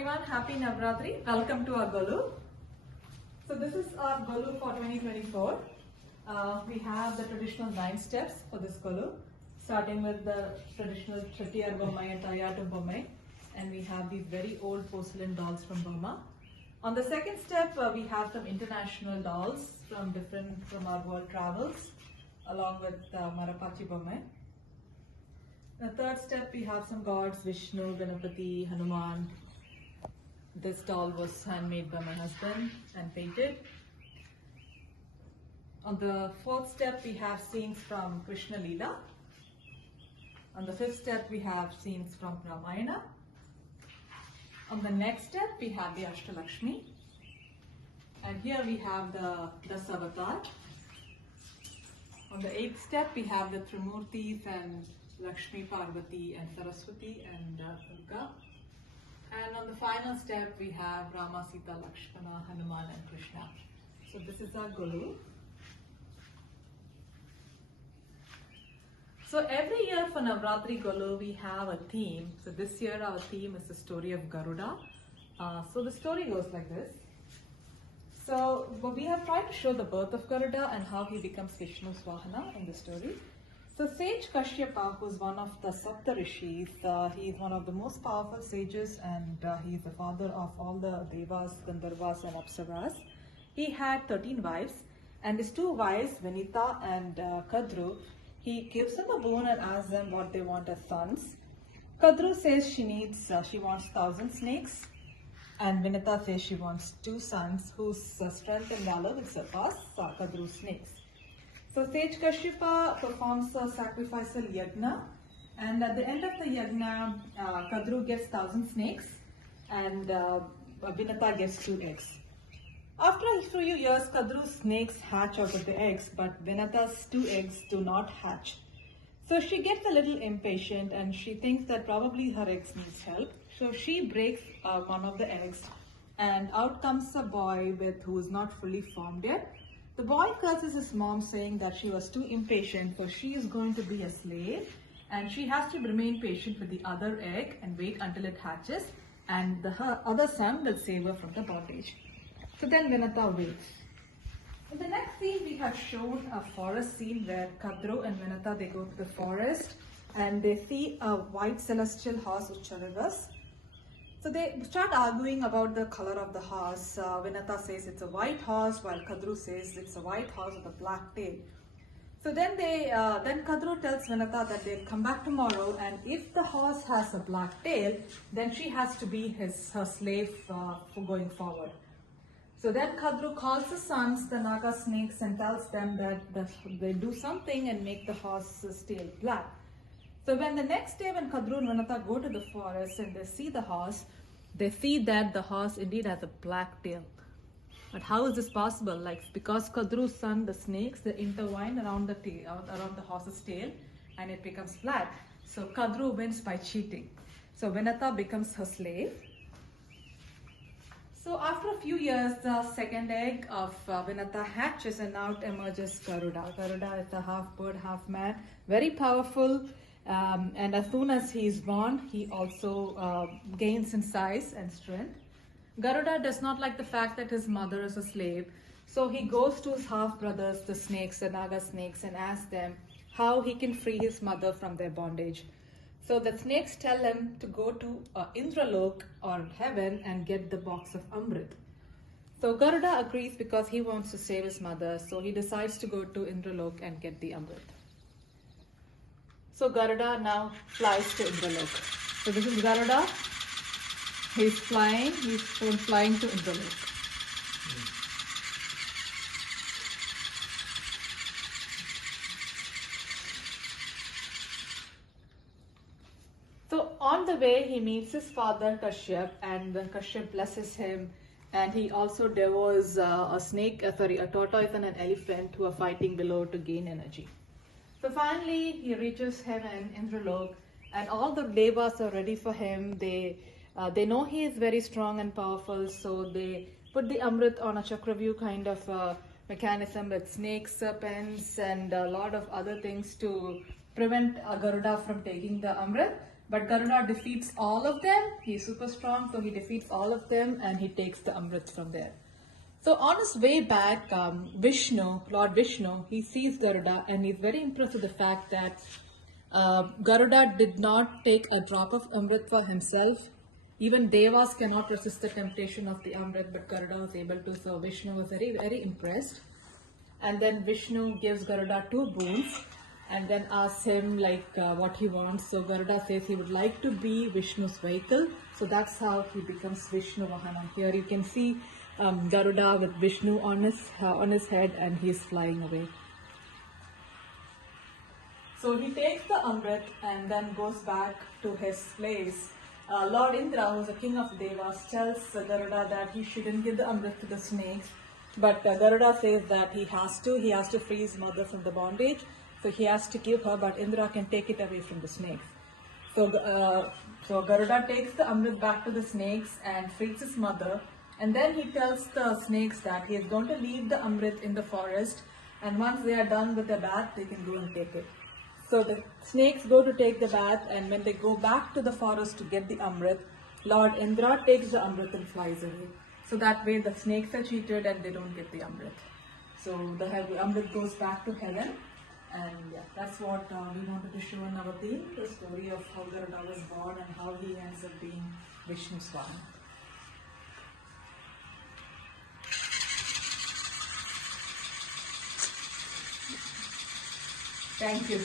everyone, happy Navratri. Welcome to our Golu. So this is our Golu for 2024. We have the traditional 9 steps for this Golu, starting with the traditional Chattiar Bommai and Tayatu Bommai, and we have these very old porcelain dolls from Burma. On the second step, we have some international dolls from our world travels, along with Marapachi Bommai. The third step, we have some gods, Vishnu, Ganapati, Hanuman. This doll was handmade by my husband and painted. On the fourth step, we have scenes from Krishna Leela. On the fifth step, we have scenes from Ramayana. On the next step, we have the Ashtalakshmi. And here we have the Dasavatar. On the eighth step, we have the Trimurtis and Lakshmi, Parvati and Saraswati and Durga. And on the final step, we have Rama, Sita, Lakshmana, Hanuman and Krishna. So this is our Golu. So every year for Navratri Golu, we have a theme. So this year our theme is the story of Garuda. So the story goes like this. So we have tried to show the birth of Garuda and how he becomes Vishnu's Vahana in the story. So sage Kashyapa, who is one of the Sapta Rishis, he is one of the most powerful sages, and he is the father of all the Devas, Gandharvas and Apsaras. He had 13 wives, and his 2 wives, Vinita and Kadru, he gives them a boon and asks them what they want as sons. Kadru says she wants 1,000 snakes, and Vinita says she wants 2 sons whose strength and valor will surpass Kadru's snakes. So sage Kashyapa performs a sacrificial yagna, and at the end of the yagna, Kadru gets 1,000 snakes and Vinita gets 2 eggs. After a few years, Kadru's snakes hatch out of the eggs, but Vinita's 2 eggs do not hatch. So she gets a little impatient and she thinks that probably her eggs needs help. So she breaks one of the eggs, and out comes a boy who is not fully formed yet. The boy curses his mom, saying that she was too impatient, for she is going to be a slave and she has to remain patient with the other egg and wait until it hatches, and her other son will save her from the bondage. So then Vinita waits. In the next scene, we have shown a forest scene where Kadru and Vinita, they go to the forest and they see a white celestial horse, Uchcharagas. So they start arguing about the color of the horse. Vinita says it's a white horse, while Kadru says it's a white horse with a black tail. So then Kadru tells Vinita that they'll come back tomorrow, and if the horse has a black tail, then she has to be her slave for going forward. So then Kadru calls the sons, the Naga snakes, and tells them that they do something and make the horse's tail black. So when the next day when Kadru and Vinita go to the forest and they see the horse, they see that the horse indeed has a black tail. But how is this possible? Like, because Kadru's son, the snakes, they intertwine around the horse's tail and it becomes black. So Kadru wins by cheating. So Vinita becomes her slave. So after a few years, the second egg of Vinita hatches and out emerges Garuda. Garuda is a half bird, half man, very powerful. And as soon as he is born, he also gains in size and strength. Garuda does not like the fact that his mother is a slave. So he goes to his half-brothers, the snakes, the Naga snakes, and asks them how he can free his mother from their bondage. So the snakes tell him to go to Indralok or heaven and get the box of Amrit. So Garuda agrees because he wants to save his mother. So he decides to go to Indralok and get the Amrit. So Garuda now flies to Indralok. So this is Garuda. He's flying to Indralok. So on the way, he meets his father Kashyap, and then Kashyap blesses him, and he also devours a tortoise and an elephant who are fighting below to gain energy. So finally, he reaches heaven, Indralok, and all the devas are ready for him. They know he is very strong and powerful, so they put the Amrit on a Chakravyu kind of mechanism with snakes, serpents, and a lot of other things to prevent Garuda from taking the Amrit. But Garuda defeats all of them. He's super strong, so he defeats all of them and he takes the Amrit from there. So on his way back, Lord Vishnu, he sees Garuda and he's very impressed with the fact that Garuda did not take a drop of Amrit for himself. Even Devas cannot resist the temptation of the Amrit, but Garuda was able to. So Vishnu was very, very impressed. And then Vishnu gives Garuda 2 boons and then asks him what he wants. So Garuda says he would like to be Vishnu's vehicle. So that's how he becomes Vishnu Vahana. Here you can see Garuda with Vishnu on his head and he is flying away. So he takes the Amrit and then goes back to his place. Lord Indra, who is the king of Devas, tells Garuda that he shouldn't give the Amrit to the snakes. But Garuda says that he has to free his mother from the bondage. So he has to give her, but Indra can take it away from the snakes. So Garuda takes the Amrit back to the snakes and frees his mother. And then he tells the snakes that he is going to leave the Amrit in the forest. And once they are done with the bath, they can go and take it. So the snakes go to take the bath, and when they go back to the forest to get the Amrit, Lord Indra takes the Amrit and flies away. So that way the snakes are cheated and they don't get the Amrit. So the Amrit goes back to heaven. And yeah, that's what we wanted to show in our theme, the story of how Garuda was born and how he ends up being Vishnu's son. Thank you.